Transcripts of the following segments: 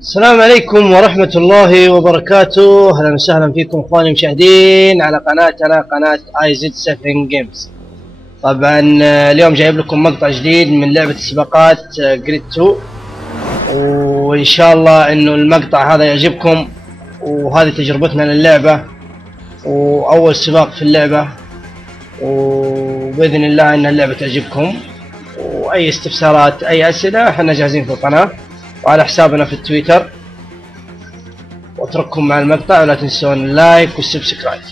السلام عليكم ورحمة الله وبركاته. أهلا وسهلا فيكم إخواني المشاهدين على قناتنا قناة IZ7 Games. طبعا اليوم جايب لكم مقطع جديد من لعبة السباقات جريد 2، وإن شاء الله إنه المقطع هذا يعجبكم، وهذه تجربتنا للعبة وأول سباق في اللعبة، وبإذن الله إن اللعبة تعجبكم. وأي استفسارات أي أسئلة احنا جاهزين في القناة وعلى حسابنا في التويتر. واترككم مع المقطع ولا تنسون اللايك والسبسكرايب.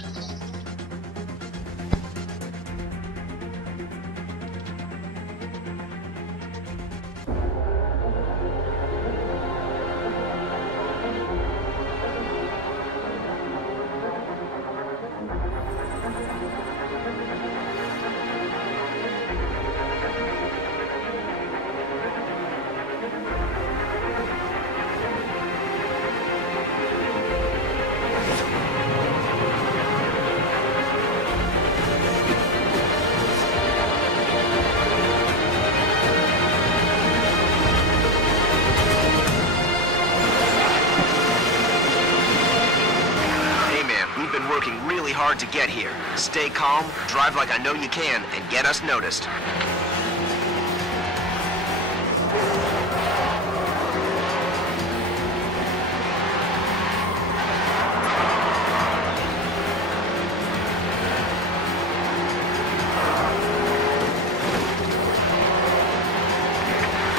Working really hard to get here. Stay calm, drive like I know you can, and get us noticed.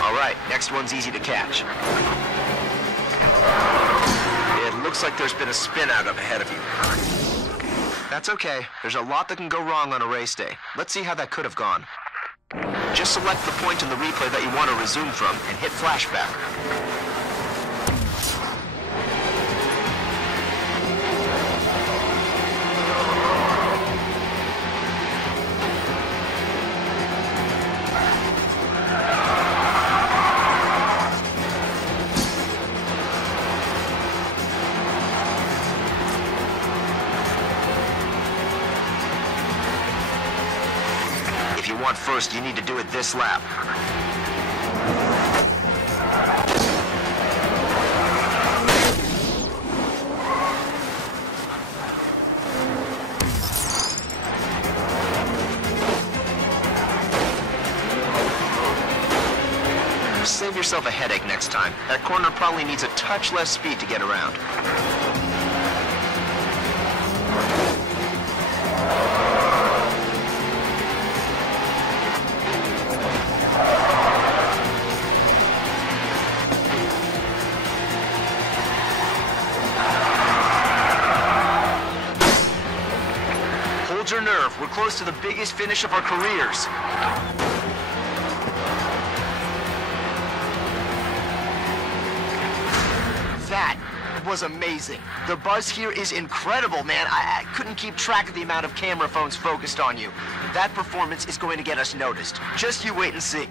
All right, next one's easy to catch. Looks like there's been a spin out up ahead of you. That's okay. There's a lot that can go wrong on a race day. Let's see how that could have gone. Just select the point in the replay that you want to resume from and hit flashback. If you want first, you need to do it this lap. Save yourself a headache next time. That corner probably needs a touch less speed to get around. Hold your nerve. We're close to the biggest finish of our careers. That was amazing. The buzz here is incredible, man. I couldn't keep track of the amount of camera phones focused on you. That performance is going to get us noticed. Just you wait and see.